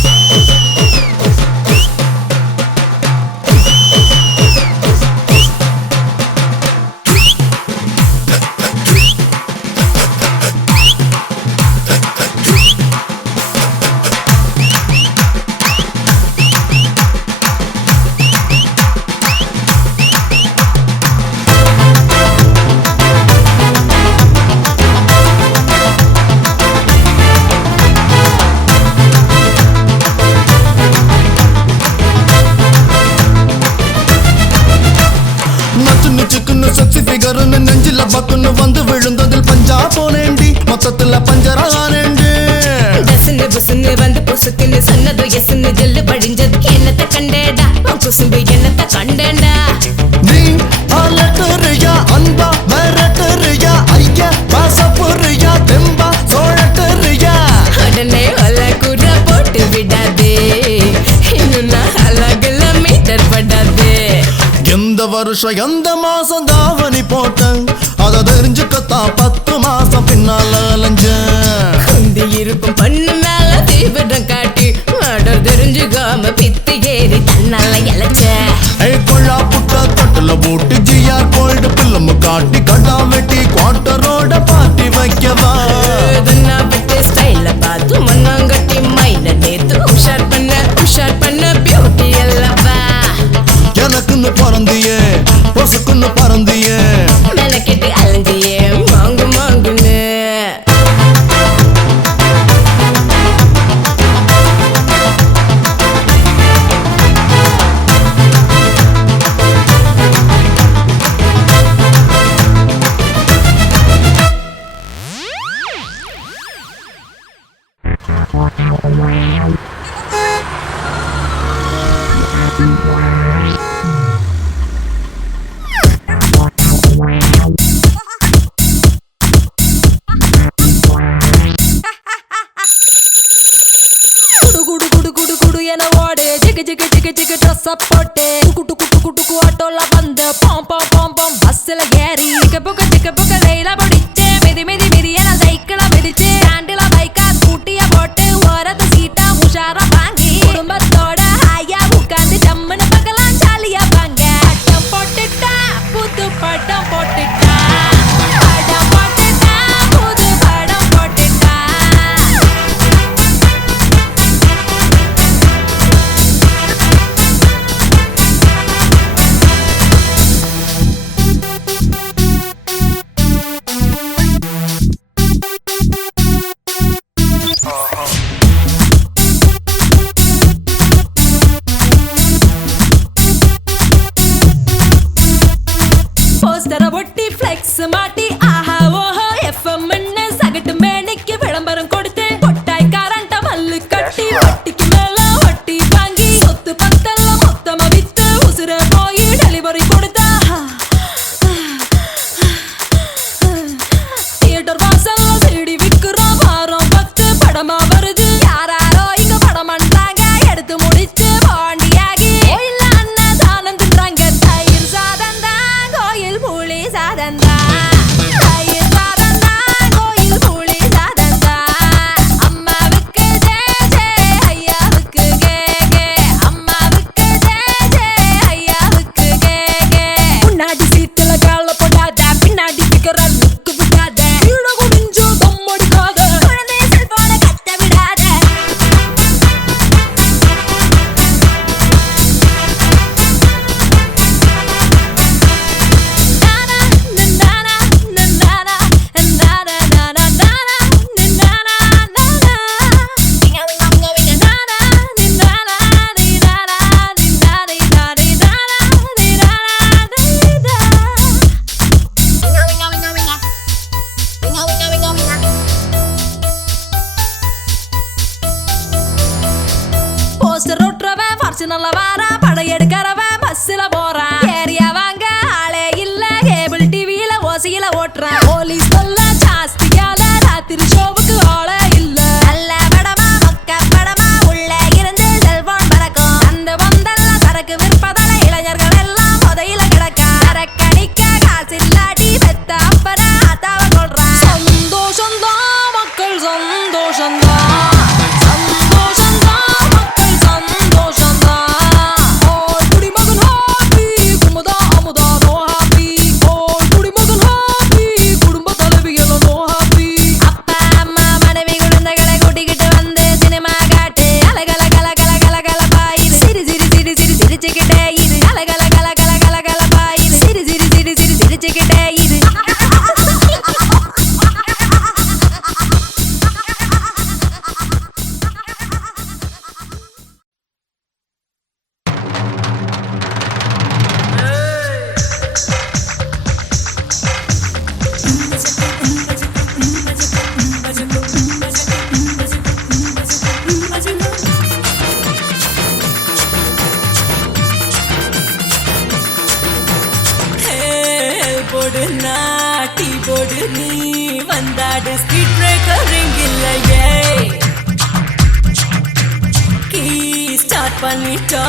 கண்டு பொசுக்குன்னு சொன்னதும் எசுன்னு ஜெல்லு படிஞ்சதுக்கு என்னத்த கண்டேடா உன் குசும்பு என்னத்த கண்டேண்டா நீ அலட்டறியா அன்பா மிரட்டறியா ஐயா பாசப்புறியா தெம்பா சோழட்டறியா உடனே ஒல கூட போட்டு விடாதே இன்னும் நான் அழகுல மீட்டர் படாதே எந்த வருஷம் எந்த மாசம் தாவணி போட்டேன் அதை தெரிஞ்சுக்கத்தான் 10 மாசம் பின்னால அலைஞ்சேன் குந்தி இருக்கும் பண்ணு மேல தீவிரம் காட்டி ஆர்டர் தெரிஞ்சுக்காம பித்து ஏறி தன்னால இழைச்ச கொள்ளா புட்ட தொட்டுல போட்டு ஜிஆர் கோல்டு பில்லமு காட்டி கடா வெட்டி குவார்டரோட பார்ட்டி வைக்கவா நான் விட்டு ஸ்டைல பார்த்து மண்ணாங்கட்டி மைண்ட நேத்து உஷார் பண்ண பியூட்டி அல்லவா எனக்குன்னு பிறந்தியே பொசுக்குன்னு பறந்தியே மெனக்கெட்டு அலைஞ்சியே மாங்குன்னு என ஓடு ஜிகு ஜிகு ஜிகு ஜிகு ட்ரெஸ் போட்டு டுக்கு ஆட்டோல வந்து பாம் பாம் பாம் பாம் பஸ்ல ஏறி டிக்க புக்க லைல பிடிச்சு மிதி என சைக்கிள மிதிச்சு ஸ்டாண்டில பைக்கா ஸ்கூட்டிய போட்டு ஓரத்து சீட்டா உஷாரா வாங்கி குடும்பத்தோட ஹாயா உட்காந்து ஜம்முன்னு பக்கலாம் ஜாலியா வாங்க பட்டம் போட்டுட்டா புது பட்டம் போட்டுட்டா படம் போட்டுட்டா புது படம் போட்டுட்டா போஸ்டர ஒட்டி ஃப்ளெக்ஸ் மாட்டி ஆஹா ஓஹோ எஃப்எம் சகட்டு மேனிக்கு விளம்பரம் கொடுத்து கொட்டாய் காரண்ட மல்லு கட்டி வட்டிக்கு மேல வட்டி வாங்கி சொத்து பத்தெல்லாம் மொத்தமா வித்து உசுர போய் டெலிவரி கொடுத்தா தியேட்டர் வாசல்ல சிடி விக்கிறோம் வாரம் 10 படமா வருது யாராரோ இங்க படம் பண்றாங்க எடுத்து முடிச்சு பாண்டியாகி இல்ல அண்ணதானம் தின்றாங்க தயிர் சாதம் தான் கோயில் புளி சாதம் தான் தயிர் சாதம் தான் கோயில் புளி சாதம் தான் அம்மாவுக்கு ஜே ஜே ஐயாவுக்கு கே கே அம்மாவுக்கு ஜே ஜே ஐயாவுக்கு கே கே முன்னாடி சீட்டுல கால போடாத பின்னாடி பிக்கற லுக்கு விடாத கீழ குடிஞ்சு தம்மடிக்காத குழந்தை செல்போன கட்ட விடாத போஸ்டர் ஒட்டுறவன் ஃபார்ச்சுனர்ல வாரான் படையெடுக்கிறவன் பஸ்ல போறான் ஏரியா வாங்க ஆளே இல்ல கேபிள் டிவியில ஓசியில ஓட்டுறான் போலீஸ் தொல்ல ஜாஸ்தியால ராத்திரி ஷோவுக்கு ஆளே இல்ல நல்ல படமா மொக்க படமா உள்ள இருந்து செல்போன் பறக்கும் அந்த வந்தெல்லாம் சரக்கு விற்பதால இளைஞர்கள் எல்லாம் புதையில கிடக்கா சரக்கடிக்க காசு இல்லாட்டி பெத்த அப்பனா அத்தாவ கொள்றான் சந்தோஷம்தான் மக்கள் சந்தோஷம்தான் சந்தோஷம்தான் மக்கள் சந்தோஷம்தான் குடிமகன் ஹாப்பி நாட்டி போடு நீ வந்தாடு ஸ்பீட் பிரேக்கர் இல்லையே கீ ஸ்டார்ட் பண்ணிட்டோ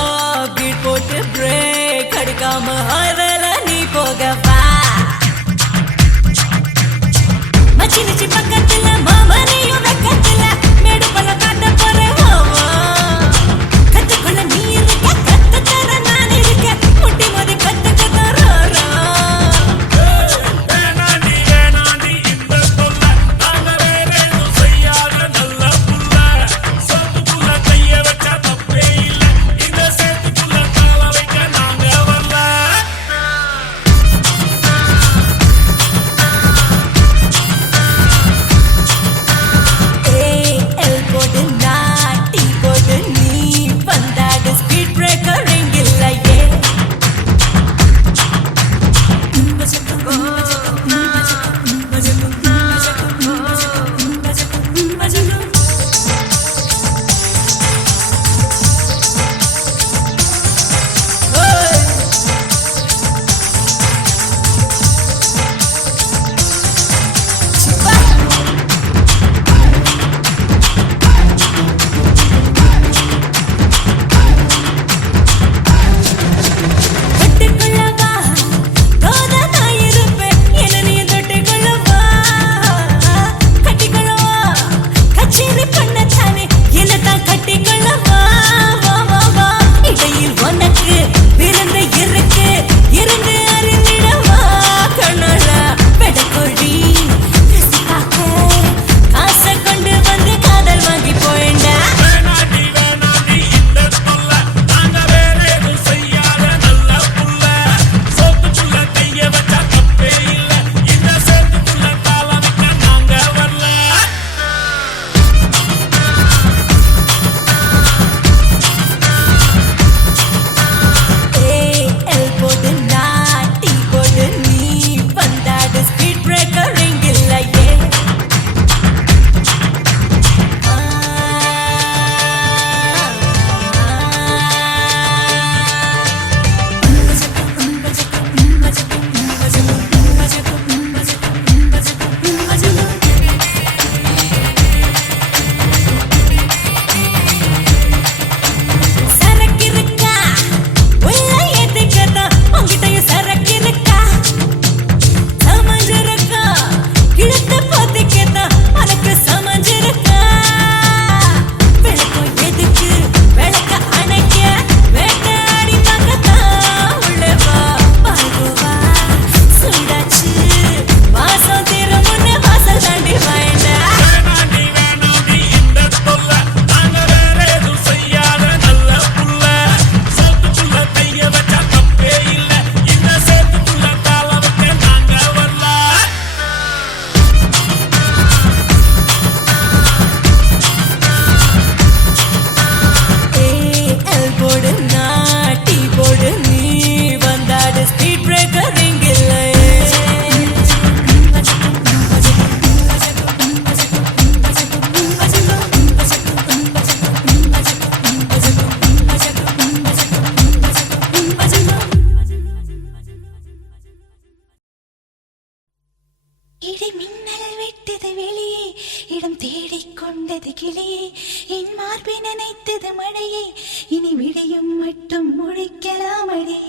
பீட் போட்டு பிரேக் அடிக்காம ஹைவேல நீ போகவா மச்சி நிச்சி பக்கத்துல மாமனியும் வெக்கத்துல மேடு பல காட்ட போறேன் கத்துக்குள்ள நீ இருக்க கத்து தர நான் இருக்க முட்டி மோதி கத்துக்க தரோரா வேணாண்டி இந்த தொல்ல நாங்க வேற எதுவும் செய்யாத நல்ல புள்ள சொத்துக்குள்ள கைய வச்சா தப்பே இல்ல இந்த சேத்துக்குள்ள கால வைக்க நாங்க வரல போடு நாட்டி போடு நீ வந்தாடு ஸ்பீட் பிரேக்கர் இல்லையே கொண்டது கிளியே என் மார்பை நினைத்தது மழையே இனி விடையும் மட்டும் முழிக்கலாமடி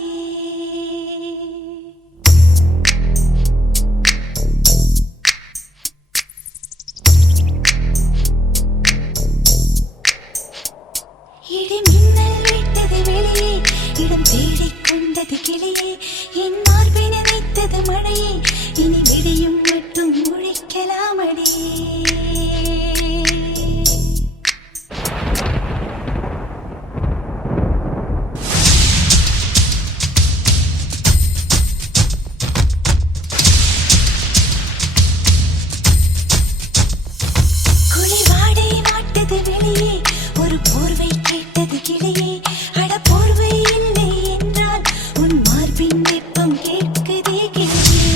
இடி மின்னல் விட்டது வெளியே இடம் தேடிக் கொண்டது கிளியே என் மார்பை நினைத்தது மழையே இனி விடையும் மட்டும் முழிக்கலாமடி வெளியே ஒரு போர்வை கேட்டது கிளியே அட போர்வை இல்லை என்றால் உன் மார்பின் வெப்பம் கேட்குதே கிளியே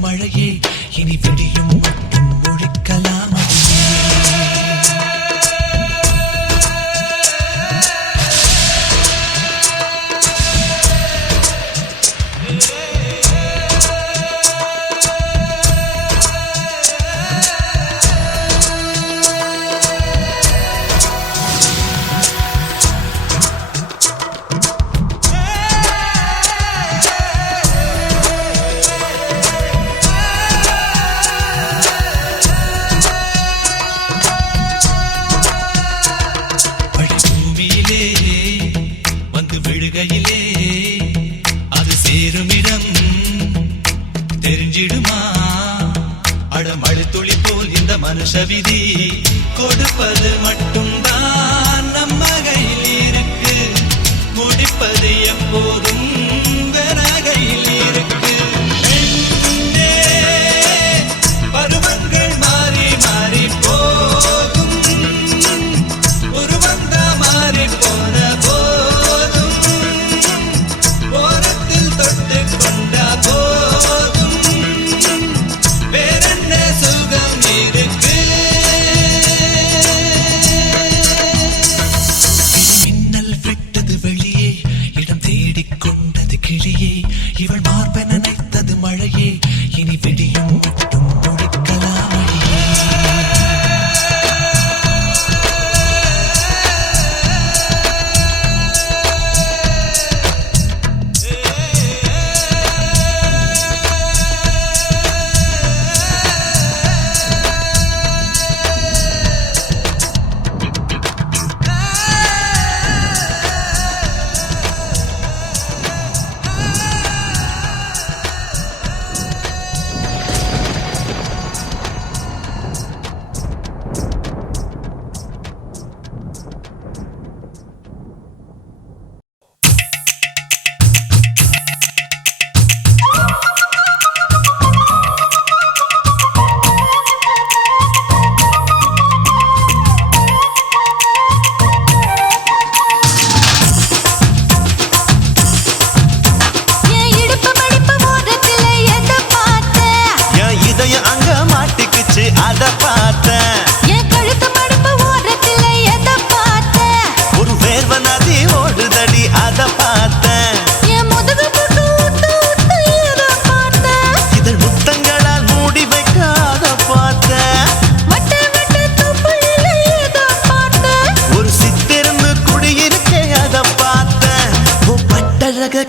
மழையே இனி விடியும் மட்டும் ஒழிக்கலாம் மனுஷவிதி கொடுப்பது மட்டும்தான் நம்ம கையில் இருக்கு முடிப்பது எப்போதும் வேற கையில் இருக்கு பருவங்கள் மாறி மாறி போகும் ஒரு வந்தா மாறி போன போதும் ஓரத்தில் தொட்டு கொண்டா போதும் வேறென்ன சுகம் இருக்கு மின்னல் விட்டது வெளியே இடம் தேடிக்கொண்டது கிளியே இவள் மார்பை நினைத்தது மழையே இனி விடியும் மட்டும் முடிக்கலாம் மழையே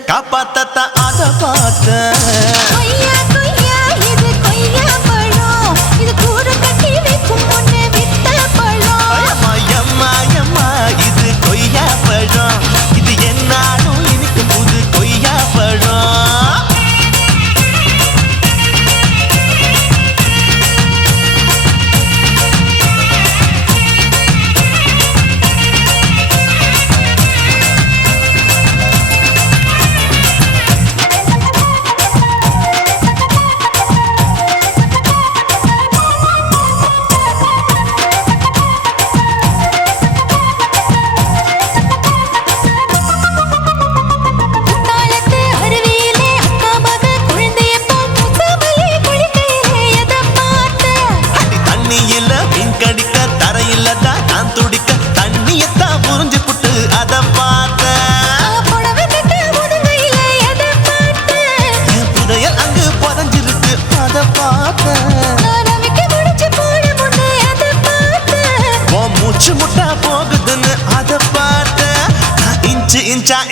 காப்பாத்தா அத பார்த்த கொய்யா கொய்யா இது கொய்யா பழம் இது கூட கட்டி வைக்கும் முன்னே வித்த பழம் அம்மா அம்மா இது கொய்யா பழம் இது என்னாலும் எனக்கு புது கொய்யா பழம்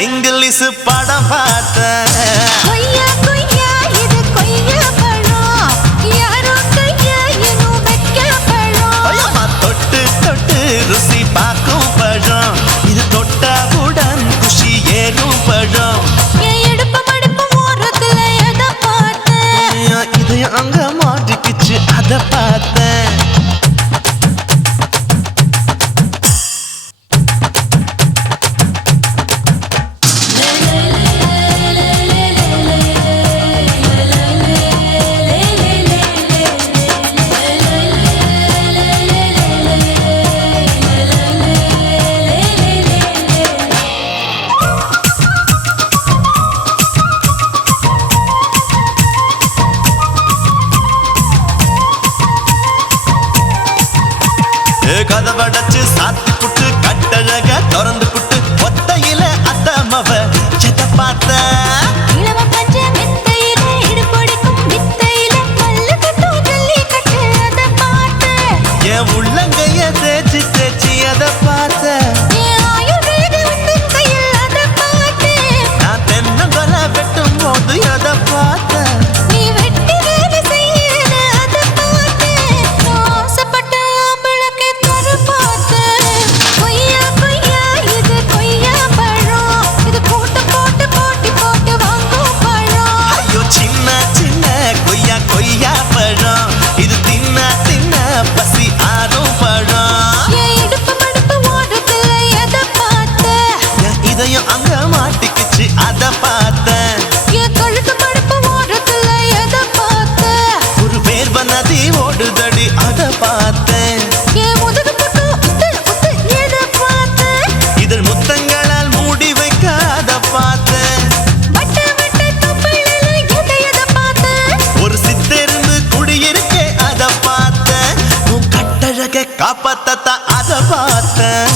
இங்கிலீஷ் படம் பார்த்தேன் கொய்யா கொய்யா இது கொய்யா பழம் யாரோ கையா இன்னும் வைக்க பழம் தொட்டு தொட்டு ருசி பார்க்கும் பழம் இது தொட்டவுடன் குஷி ஏறும் பழம் என் இடுப்பு மடுப்பு ஓரத்துல எதை பார்த்தேன் இது அங்க மாட்டிக்கிச்சு அதை பார்த்தேன் கதவடைச்சு சாத்தி புட்டு கட்டழக திறந்து புட்டு ஒத்தையில அத்தமவ எத பார்த்த இளவ பஞ்ச மெத்தையில இடுப்பொடிக்கும் வித்தையில மல்லு கட்டும் ஜல்லி கட்டு அத பார்த்து என் உள்ளங்கைய தேய்ச்சி தேய்ச்சி அத பார்த்த என் ஆயுர்வேத உந்தன் கையில் அத பார்த்து நான் தென்னங்கொலை வெட்டும் போது அத பார்த்த நீ வெட்டி வேலை செய்யற அத பார்த்து ஆசைப்பட்ட ஆம்பளுக்கு தர பார்த்து கொய்யா கொய்யா இது கொய்யா பழம் இது போட்டு போட்டு போட்டி போட்டு வாங்கும் பழம் ஐயோ சின்ன சின்ன கொய்யா கொய்யா பழம் இது தின்ன தின்ன பசி ஆறும் பழம் என் இடுப்பு மடுப்பு ஓடுறதுல எதை பார்த்த என் இதயம் அங்க மாட்டிக்கிச்சு அத பார்த்தேன் என் கழுத்து மடுப்பு ஓடுறதுல எதை பார்த்த ஒரு வேர்வ நதி ஓடுதடி அத பார்த்தேன் என் முதுகு புட்டு உத்து உத்து எதை பார்த்த இதழ் முத்தங்களால் மூடி வைக்க அத பார்த்தேன் வட்ட வட்ட தொப்பையில எதை பார்த்த ஒரு சித்தெரும்பு குடியிருக்கே அத பார்த்தேன் உன் கட்டழக காப்பாத்தத்தான் அத பார்த்தேன்